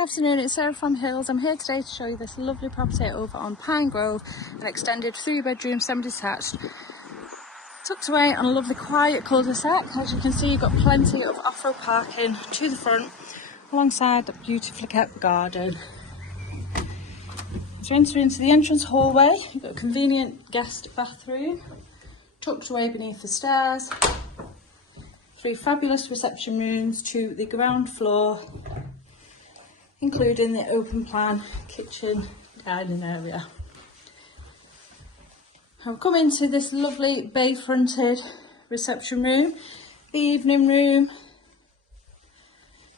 Good afternoon, it's Sarah from Hills. I'm here today to show you this lovely property over on Pine Grove, an extended 3-bedroom, semi-detached, tucked away on a lovely quiet cul-de-sac. As you can see, you've got plenty of off-road parking to the front, alongside the beautifully kept garden. As you enter into the entrance hallway, you've got a convenient guest bathroom, tucked away beneath the stairs. 3 fabulous reception rooms to the ground floor, including the open plan kitchen dining area. I've come into this lovely bay fronted reception room, the evening room,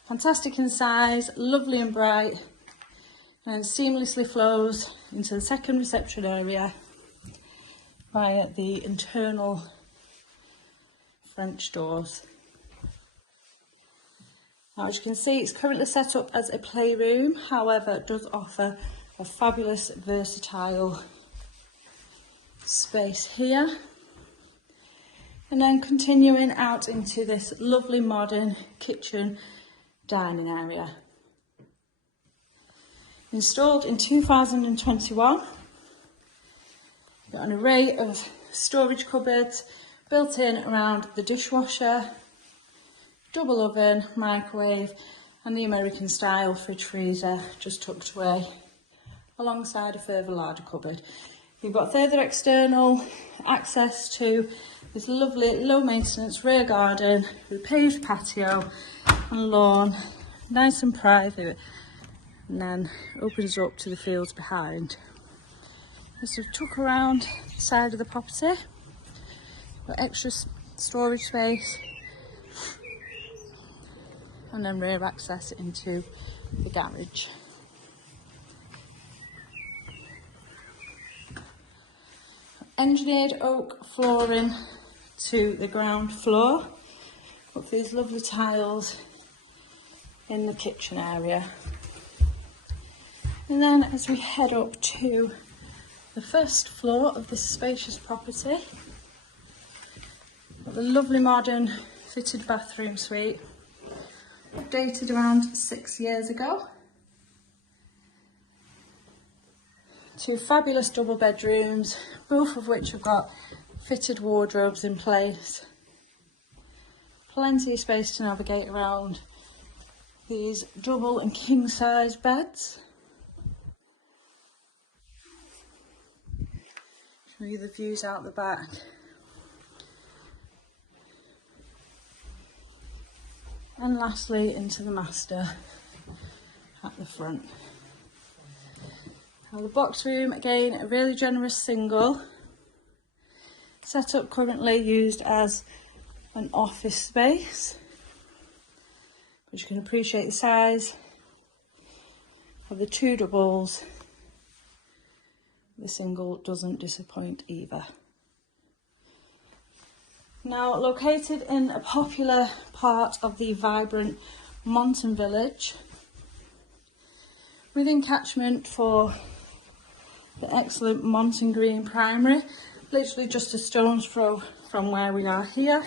fantastic in size, lovely and bright, and seamlessly flows into the second reception area via the internal French doors. Now, as you can see, it's currently set up as a playroom, however it does offer a fabulous versatile space here. And then continuing out into this lovely modern kitchen dining area. Installed in 2021, you've got an array of storage cupboards built in around the dishwasher, double oven, microwave, and the American style fridge freezer just tucked away alongside a further larger cupboard. You've got further external access to this lovely low maintenance rear garden with paved patio and lawn, nice and private, and then opens up to the fields behind. Just a tuck around the side of the property, got extra storage space, and then rear access into the garage. Engineered oak flooring to the ground floor, with these lovely tiles in the kitchen area. And then as we head up to the first floor of this spacious property, got the lovely modern fitted bathroom suite, updated around 6 years ago. 2 fabulous double bedrooms, both of which have got fitted wardrobes in place. Plenty of space to navigate around these double and king size beds. Show you the views out the back. And lastly, into the master at the front. Now the box room, again, a really generous single. Set up currently used as an office space. But you can appreciate the size of the 2 doubles. The single doesn't disappoint either. Now, located in a popular part of the vibrant Monton Village, within catchment for the excellent Monton Green Primary, literally just a stone's throw from where we are here.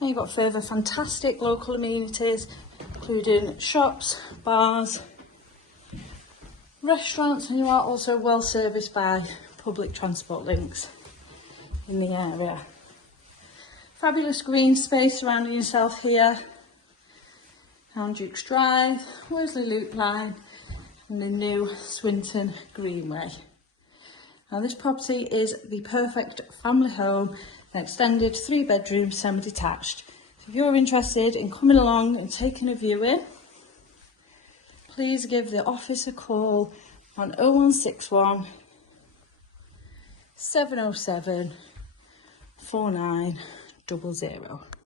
And you've got further fantastic local amenities, including shops, bars, restaurants, and you are also well serviced by public transport links in the area. Fabulous green space surrounding yourself here. Hound Dukes Drive, Worsley Loop Line, and the new Swinton Greenway. Now this property is the perfect family home, an extended 3-bedroom semi-detached. So if you're interested in coming along and taking a viewing, please give the office a call on 0161 707 4900.